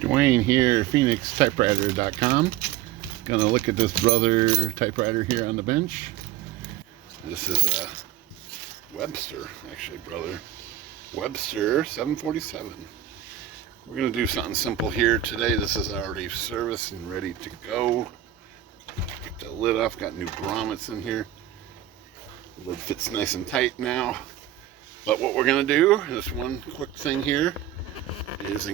Dwayne here, PhoenixTypewriter.com. Gonna look at this brother typewriter here on the bench. This is a Webster, actually, brother. Webster 747. We're gonna do something simple here today. This is already serviced and ready to go. Get the lid off, got new grommets in here. The lid fits nice and tight now. But what we're gonna do, this one quick thing here, is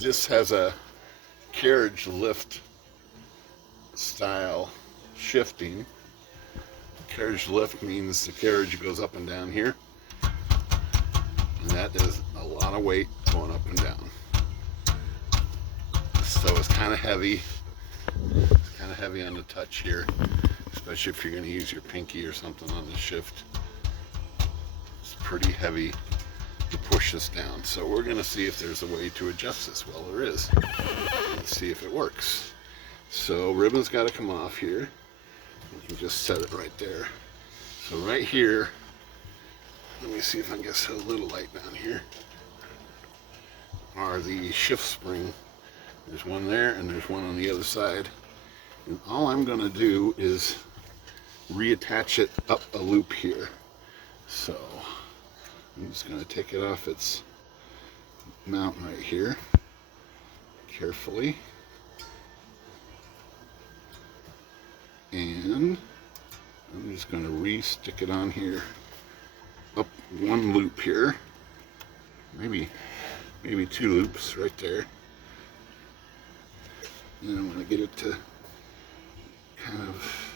this has a carriage lift style shifting. Carriage lift means the carriage goes up and down here, and that is a lot of weight going up and down. So it's kind of heavy. It's kind of heavy on the touch here, especially if you're going to use your pinky or something on the shift. It's pretty heavy to push this down. So we're going to see if there's a way to adjust this. Well, there is. Let's see if it works. So ribbon's got to come off here. You can just set it right there. So right here, let me see if I can get a little light down here, are the shift spring. There's one there and there's one on the other side. And all I'm going to do is reattach it up a loop here. So I'm just going to take it off its mount right here carefully. And I'm just going to re-stick it on here, up one loop here, maybe two loops right there. And I'm going to get it to kind of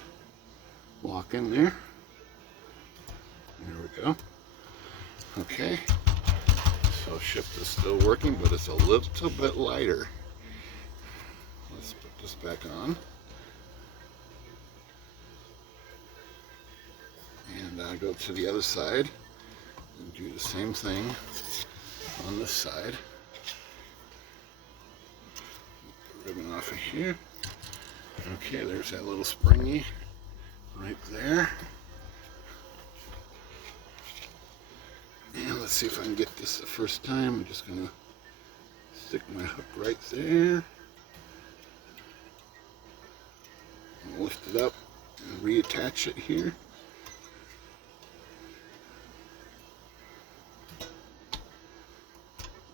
lock in there. There we go. Okay, so shift is still working, but it's a little bit lighter. Let's put this back on. And go to the other side and do the same thing on this side. Put the ribbon off of here. Okay, there's that little springy right there. And let's see if I can get this the first time. I'm just going to stick my hook right there. I'll lift it up and reattach it here.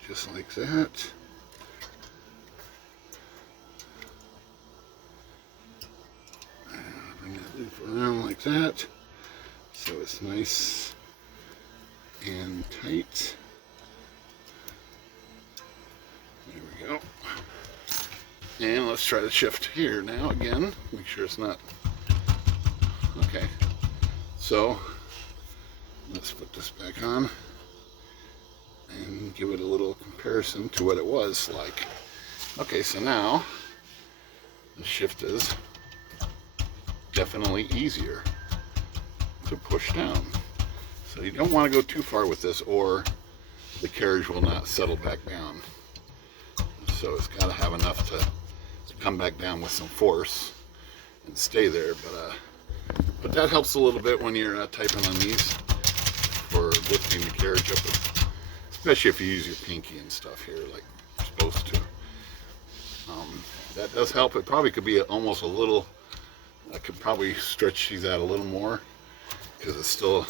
Just like that. Bring that loop around like that, so it's nice and tight. There we go. And let's try to shift here now again. Make sure it's not. Okay. So let's put this back on and give it a little comparison to what it was like. Okay, so now the shift is definitely easier to push down. So you don't want to go too far with this, or the carriage will not settle back down. So it's got to have enough to come back down with some force and stay there. But that helps a little bit when you're typing on these for lifting the carriage up, especially if you use your pinky and stuff here like you're supposed to. That does help. It probably could be almost a little, I could probably stretch these out a little more, because it's still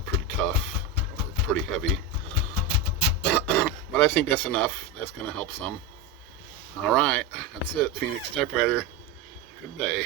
pretty tough, or pretty heavy. But I think that's enough. That's going to help some. All right, that's it. Phoenix Typewriter. Good day.